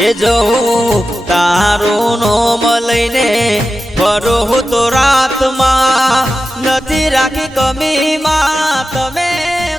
એ જવું તારું નોમ લઈને ફરો હું તો રાતમાં નથી રાખી કમીમાં તમે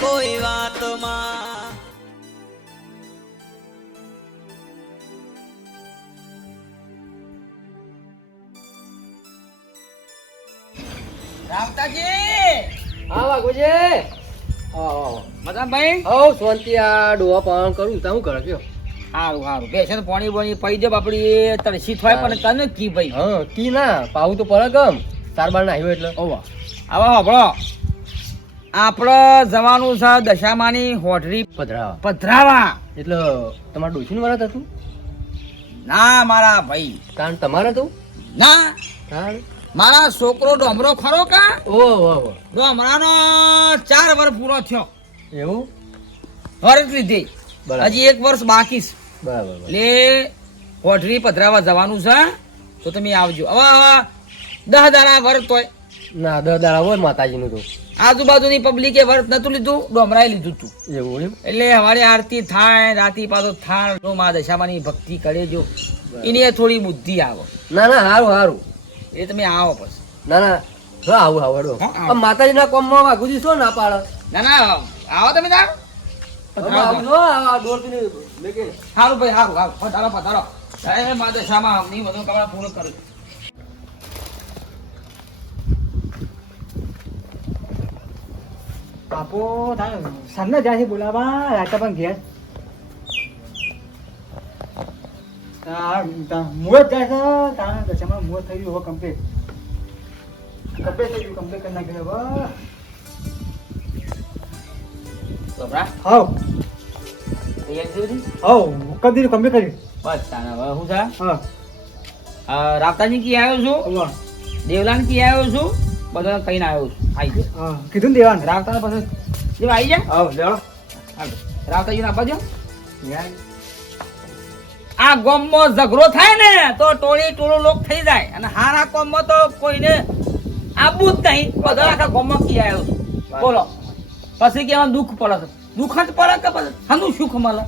કોઈ વાતમાં. હા વાઘુજી મજા ભાઈ? હવ શાંતિ આ ડોવા પાવન કરું તા હું કરે કયો સારું સારું બેસે તો પાણી પાણી પડી જાય આપડી તળસી થાય પણ તને કી ભાઈ? હા કી ના. પાવું તો પડે ગમ તાર બાર ના આવ્યો એટલે. ઓવા. આવા હોભળો. આપણે જવાનું છે દશામાની હોટરી પધરાવા. પધરાવા. એટલે તમારે ડોશીનું વરત હતું? ના મારા ભાઈ. કારણ તમારે હતું? ના. કારણ મારા છોકરો ડોમરો ખરો કા? ઓ ડોમરાનો ચાર વર્ષ પૂરો થયો. એવું? વર્ષ લીધી. હજી એક વર્ષ બાકી છે. એટલે કોઠરી પધરાવા જવાનું છે તો તમે આવજો. હવે દહ દાડા વર્ત હોય ના દસ દાડા હોય માતાજીનું તો. આજુબાજુની પબ્લિકે વર્ત નતું લીધું ડોમરાએ લીધું તું. એવું એટલે હવારે આરતી થાય રાતી પાછો થાય તો મા દશામાની ભક્તિ કરે જો. એની થોડી બુદ્ધિ આવે. ના ના સારું સારું એ તમે આવો પછી. ના ના હા આવું આવડો માતાજી ના માતાજીના કોમમાં વાઘુજી શું ના પાડો? ના ના આવો તમે તાર. સારું ભાઈ સારું સારું પધારો પધારો. એ મા દશામાં અમની બધું કપડા પૂરું કર્યું બાપો સામને જાય છે બોલાવા રાતે પણ ઘેર. મુહૂર્ત જાય છે તારા દશામાં મુહૂર્ત થઈ ગયું હવે કમ્પ્લીટ કમ્પ્લીટ થઈ ગયું કમ્પ્લીટ કરી નાખ્યું હવે છોકરા હાવ. માં થયું છે? હાવ કરી દીધું કમ્પ્લીટ કર્યું બસ તાના હવે હું છે હા. અ, કી આવ્યો છું? દેવલાન કી આવ્યો છું? બધા કહીને આવ્યો છું. આવી હા કીધું ને દેવાનું. પછી દેવ આવી જાય હાવ લેવા હાલો. રાવતાજીને આપવા આ ગોમમાં ઝઘડો થાય ને તો ટોળી ટોળું લોક થઈ જાય. અને હારા ગોમમાં તો કોઈને આબુ જ નહીં. બધા આખા ગોમમાં કી આવ્યો છું. બોલો. પછી કેવા દુઃખ પડે છે. દુઃખ જ પડે કે પછી હાનું સુખ મળે?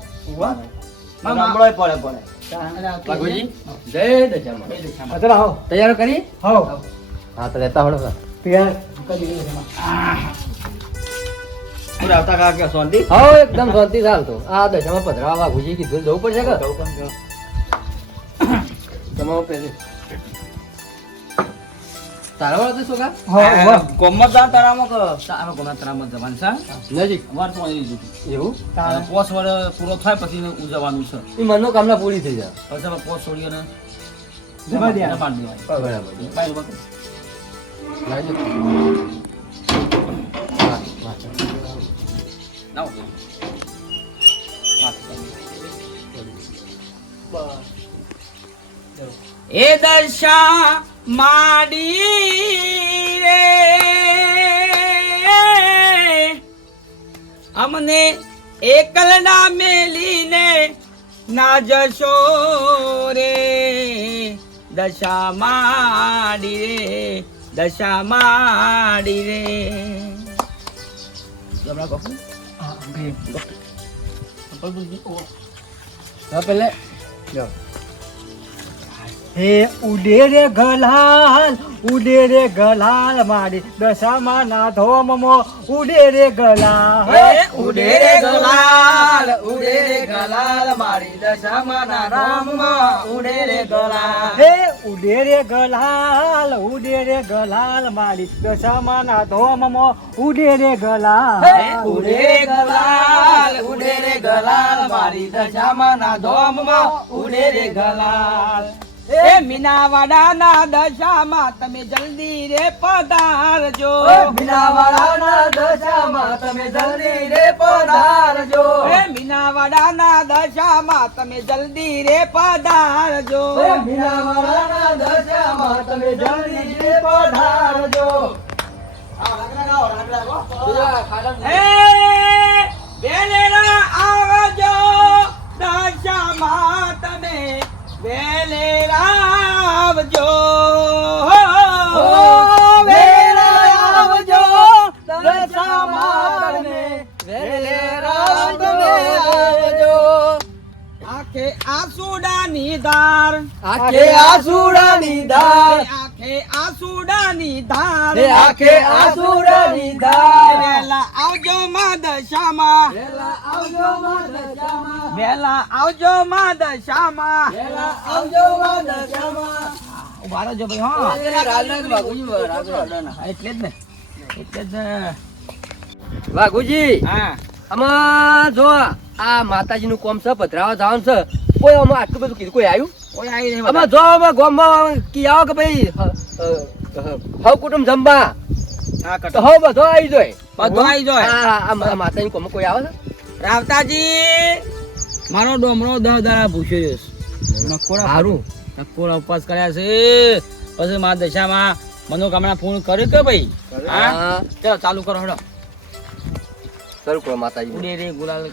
વાઘુજી જય દશામાં. અતરા હાવ તૈયાર કરી? હાવ હા તો લેતા હળો તૈયાર. હા એકદમ શાંતિ ચાલતો. આ દશામાં પધરાવા વાઘુજી કીધું જવું પડશે કે? તારા વાળા. જા તારામાં કે તારા ગોમના તારામાં જવાનું છે નજીક વાર તો આવી જતું એવું તારે. પોસ વર્ષ પૂરો થાય પછી ઉજવવાનું છે એ મનોકામના પૂરી થઈ જાય પછી પોસ છોડી અને જવા દે. જમાડ બરાબર બાય બાય. લાવજો. હા, હા. લાવો. એ દશા માડી રે અમને એકલના મેલીને ના જશો રે. દશા માડી રે દશા માડી રે હા, હા પેલે. જાઓ. હે ઉડે રે ગલાલ ઉડે રે ગલાલ મારી દશામાં ના ધોમમો. ઉડે રે ગલાલ હે ઉડે રે ગલાલ ઉડે રે ગલાલ મારી દશામાં ના રામમાં ઉડે રે ગલાલ. હે ઉડે રે ગલાલ ઉડે રે ગલાલ મારી દશામાં ના ધોમમો. ઉડે રે ગલાલ. હે ઉડે રે ગલાલ ઉડે રે ગલાલ મારી દશામાં ના ધોમમાં. ઉડે રે ગલાલ. એ મીનાવાડાના દશામાં તમે જલ્દી રે પધારજો. મીનાવાડાના દશામાં તમે જલ્દી રે પધારજો. એ મીનાવાડાના દશામાં તમે જલ્દી રે પધારજો. મીનાવાડાના દશામાં તમે જલ્દી રે પધારજો. એ આવજો. દશામાં તમે વેલેરા આસુડાની ધાર આખે આસુડાની ધાર આખે આસુડાની ધાર આખે આસુડાની ધાર વેલા આવજો માં દશામાં. વેલા આવજો માં દશામાં. વેલા આવજો માં દશામાં. વેલા આવજો માં દશામાં. ઊભા રહેજો ભાઈ હા. રાલનાથ વાઘુજી એટલે જ ને. એટલે જ વાઘુજી હા. આમાં જો આ માતાજી નું કોમ છે પધરાવા જવાનું છે કોઈ આમાં આટલું બધું કીધું. કોઈ આવ્યું કોઈ આવી નહીં આમાં જો અમે ગામમાં કી આવો કે ભાઈ હવ કુટુંબ જમવા. હા તો હવ બધો આવી જાય. બધો આવી જોય. હા, હા, માતાજી કોમ કોઈ આવે છે? રાવતાજી મારો ડોમરો દહ દાડા ભૂસ્યો છે. નકોડા સારું નકોડા ઉપવાસ કર્યા છે. પછી મા દશામાં મનોકામના પૂર્ણ કર્યું કે ભાઈ? હા? ચાલો ચાલુ કરો હડો. સારું કરો માતાજી. ઉડે રે ગુલાલ.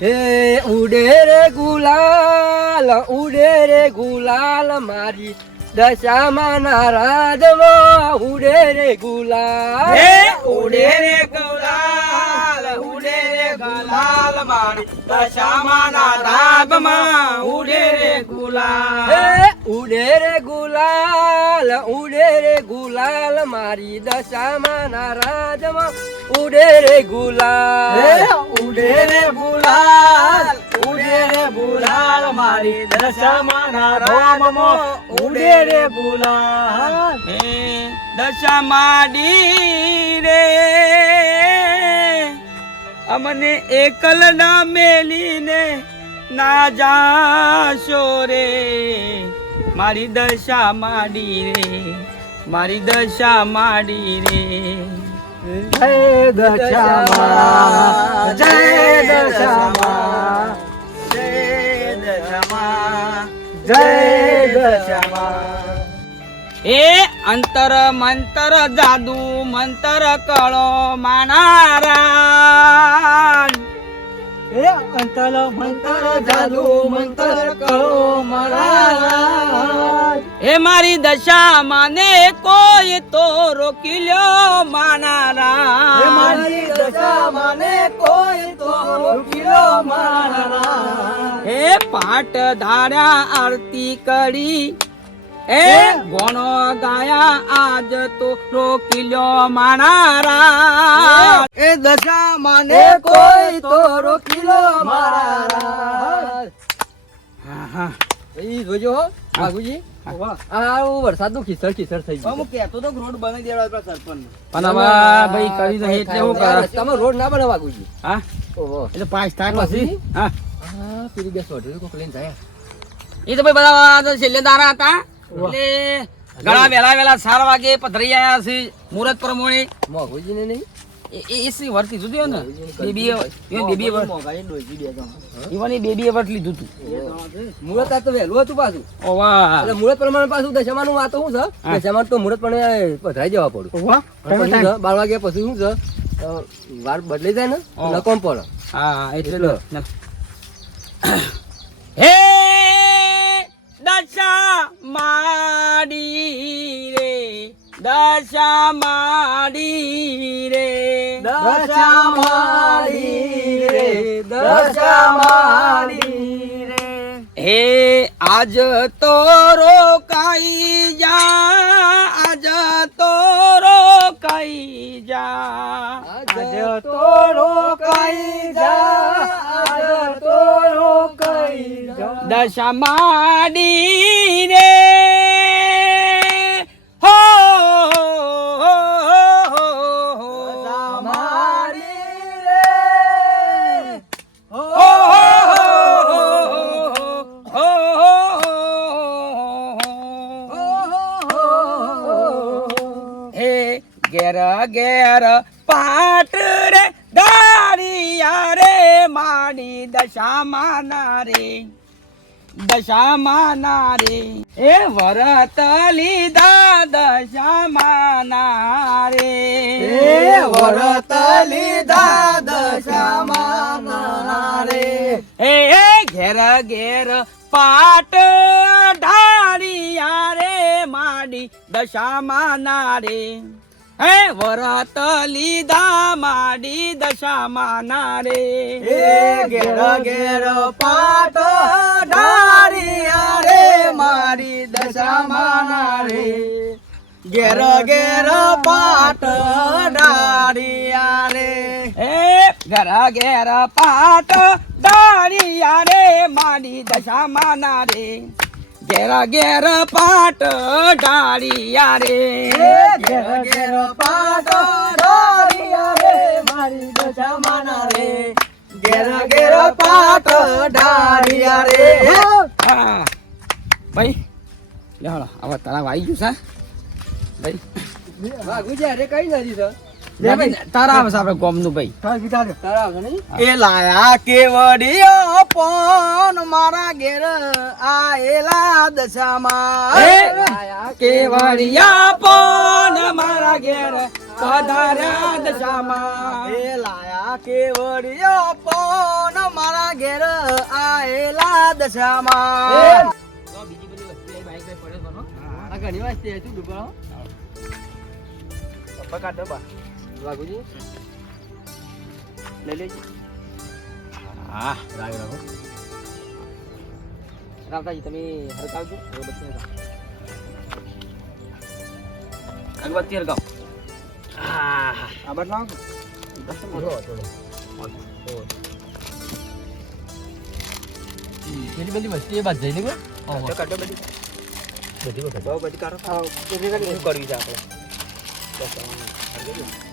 હે ઉડે રે ગુલાલ ઉડે રે ગુલાલ મારી દશામાં નારાજમાં ઉડે રે ગુલાલ. હે ઉડે રે ગુલાલ ઉડે રે ગુલાલ મારી દશામાના રાગમાં ઉડે રે ગુલાલ. હે ઉડે રે ગુલાલ. ઉડે રે ગુલાલ મારી દશામાં નારાજમાં. ઉડે રે ગુલાલ. ઉડે રે ગુલાલ. ઉડે રે ગુલાલ મારી દશામાના રામમાં ઉડે રે ગુલાલ. દશામાડી રે અમને એકલ ના મેલીને ના જાશો રે. મારી દશા માડી રે મારી દશા માડી રે. જય દશામાં જય દશામાં જય દશામાં એ અંતર મંતર જાદુ મંતર કળો માનારા એ અંતર મંતર જાદુ મંતર કરો મારા એ મારી દશા માને કોઈ તો રોકી લ્યો માનારા મારી દશા માને કોઈ તો રોકીલો મારા હે પાટ ધાર્યા આરતી કરી એ ગોણો ગાયા આજ તો રોકી લ્યો માનારા એ? દશા માને કોઈ તો રોકીલો મારા હા હા. એ જોજો હો બાબુજી. વરસાદનું ખિસર ખિસર થઈ ગયું પણ હવે ભાઈ કરી દે એટલે હું કરું? રસ્તામાં રોડ ના બને બાબુજી. હા? ઓહો. એટલે પાંચ પછી? હા. કોક એ તો ભાઈ બધા છેલ્લે દારા હતા. એટલે ઘણા વેલા વહેલા ચાર વાગે પધરી આવ્યા છે મુહૂર્ત પ્રમાણે. નહીં? લીધું હતું ને? બેબી બેબી ઈવાની બેબી વર્ત લીધું હતું મુહૂર્ત આજ તો વહેલું હતું પાછું. ઓવા એટલે મુહૂર્ત પ્રમાણે પાછું દશામાનું વાત શું છે? હા. તો મુહૂર્ત પ્રમાણે પધરાઈ જવા પડે વાહ. પણ પછી શું છે, બાર વાગ્યા પછી શું છે? વાર બદલાઈ જાય ને? હા. પણ પડે. હા એટલે એટલે. લો. હે દશા માડી રે દશા માડી રે દશા માડી રે, દશા માડી રે હે આજ તો રોકાઈ જા આજ તો રોકાઈ જા આજ તો રોકાઈ જા આજ તો રોકાઈ જા દશા માડી રે ઘેર પાટ રે દારિયા રે માડી દશા નારી રે નારી. એ વરત લીધા દશા નારી. એ વરત લીધા દશા નારી. એ એ ઘેર ઘેર પાટ ઢાળિયા રે માડી દશા માના રે હે વરત લીધા માડી દશામાં ના રે ઘેર ઘેર પાટો ડારિયા રે મારી દશામાં રે ઘેર ઘેર પાટ ડારિયા રે એ ઘર ઘેર પાટ ડાળિયા રે માડી દશામાં ના રે ઘેર ઘેર પાટ ડાળિયા રે. ઘેર ઘેર પાટ ડાળિયા રે મારી દશામાં રે. ઘેર ઘેર પાટ ડાળિયા રે. ભાઈ લે હવે તળાવ આવી ગયું સા ભાઈ. વાઘુજી અરે કઈ નથી સર તારા આવે ગોમનું ભાઈ. તારા નહીં? એ લાયા કેવડિયો પોન મારા ઘેર આયેલા દશામાં. એ? કેવડિયા પોન મારા ઘેર પધાર્યા દશામાં. એ લાયા કેવડિયો પોન મારા ઘેર આયેલા દશામાં. આ ઘણી વાર છે શું ડૂબો વાઘુજી લઈ લેજો. હા રાવતાજી તમે હરકાવજો. અગરબત્તી હરકાવ. અગરબત્તી હરગાવ આ બાજુ લાવો. પેલી બધી વસ્તી એ બાદ જઈ લેવું બધી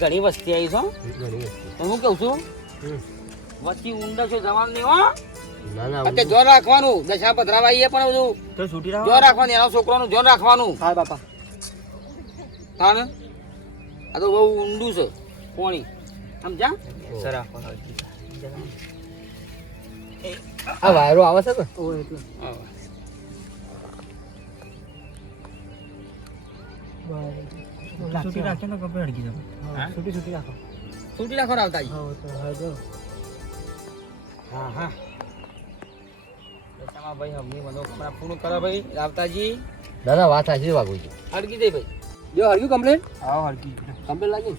ઘણી વસ્તી આવી છો હું. કહું છું વસ્તી ઊંડા છો જવાનું નહીં હો. અત્યારે જોર રાખવાનું દશા પધરાવા આવીએ પણ બધું. જોર રાખવાનું એના છોકરાનું જોર રાખવાનું. હા બાપા. હા ને? આ તો બહુ ઊંડું છે પોણી સમજા આ વાયરો આવે છે. છૂટી રાખજો ને કપડે અડકી જાવ છૂટી છૂટી રાખો. છૂટી રાખો રાવતાજી હા તો હા જો. હા હા. દશામાં ભાઈ હમની પૂર્ણ કરો ભાઈ. રાવતાજી. દાદા ના વાત સાચી છે અડકી દે ભાઈ. જો હરગ્યું કમ્પ્લેન હા હરકી કમ્પ્લેન લાગી?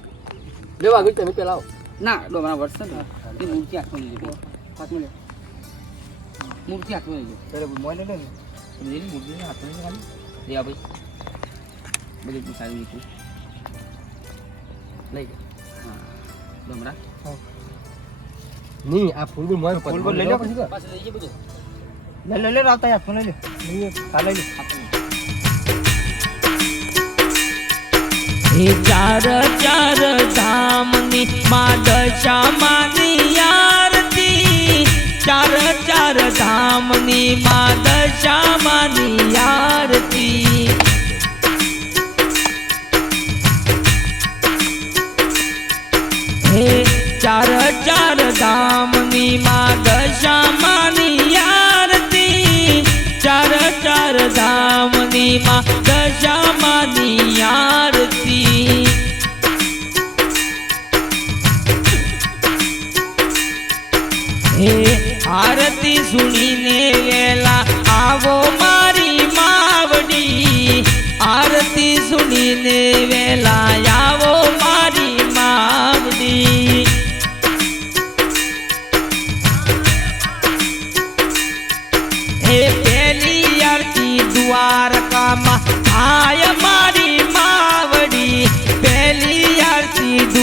જો વાઘુજી તમે પેલા આવો. ના ડોમરા વર્ષ ને. એ મૂર્તિ હાથમાં લેજો પાંચ મિનિટ મૂર્તિ આખો લઈ બરાબર મોને લે ને. લેલી મૂર્તિ આખો લઈ ખાલી. લે ભાઈ. બધું તું સારું લીધું લઈ જા હા ડોમરા નહીં આ ફૂલ મોય ફૂલ બોલ લઈ લો પછી બસ લઈ જા બધું લે લે લે રાવતા યાર ફોન લઈ લે હા લઈ લે હે ચાર ચાર ધામની માં દશામાની આરતી ચાર ચાર ધામની માં દશામાની આરતી ધામની માં દશામાની આરતી. ચાર ચાર ધામની માં દશામાની આરતી. હે, આરતી સુણીને વેલા આવો મારી માવડી. આરતી સુણીને વેલા આવો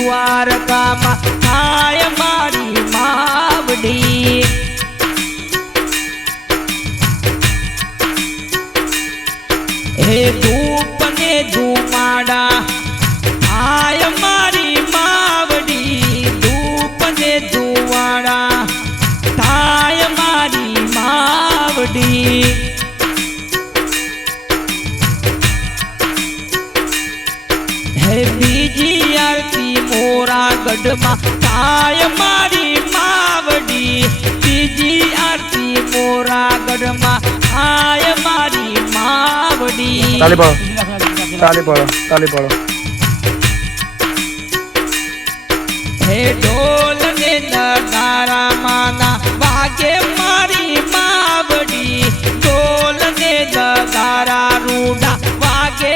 દ્વારકામાં આય ઘરમાં. આય મારી માવડી. તાલી પડો. તાલી પડો તાલી પડો. હે ઢોલ ને નગારા માના વાગે રૂડા વાગે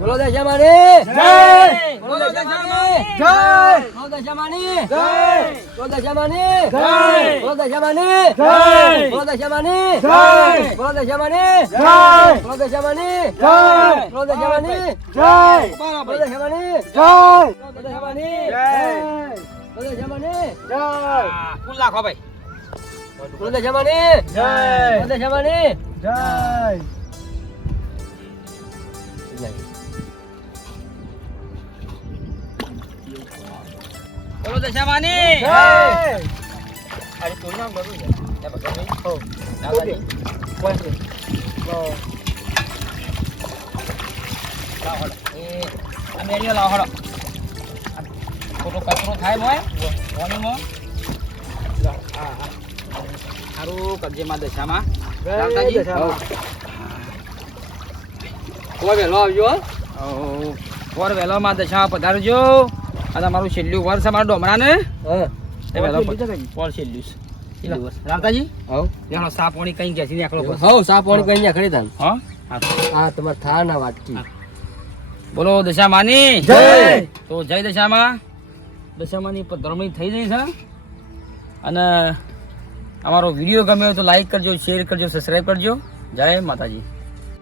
બોલો દશામાની જય! બોલો દશામાની જય! બોલો દશામાની જય! બોલો દશામાની જય! બોલો દશામાની જય! બોલો દશામાની જય! બોલો દશામાની જય! બોલો દશામાની જય! બોલો દશામાની જય! બોલો દશામાની જય! બોલો દશામાની જય! બોલો દશામાની જય! કુલ લાખો ભાઈ બોલો દશામાની જય! બોલો દશામાની જય! બોલો દશામાની અરે તું નામ બોલું છે. ત્યાં ભગવાન નહીં. હો. દાદાજી કોણ છે? લાહોડો એ અમે એડિયો લાહોડો ખોટો કચરો થાય મોય મોર્નિંગમાં હા હા. સારું કબજેમાં દશામાં. દાદાજી કોણ વહેલો આવજો કોણ વહેલો માં દશા પધારજો. અને મારું છેલ્લું વર્ષ અમારા ડોમરાને. રામતાજી? હવ. લેણો પાણી કઈ ગયા છે બસ હવ સા પાણી કઈ ના ખરી તાન. હા? તમાર થા ના વાટકી બોલો દશામાની. જય! તો જય દશામાં. દશામાની ધર્મણી થઈ જઈ છે. અને અમારો વીડિયો ગમ્યો તો લાઈક કરજો શેર કરજો સબસ્ક્રાઈબ કરજો. જય માતાજી.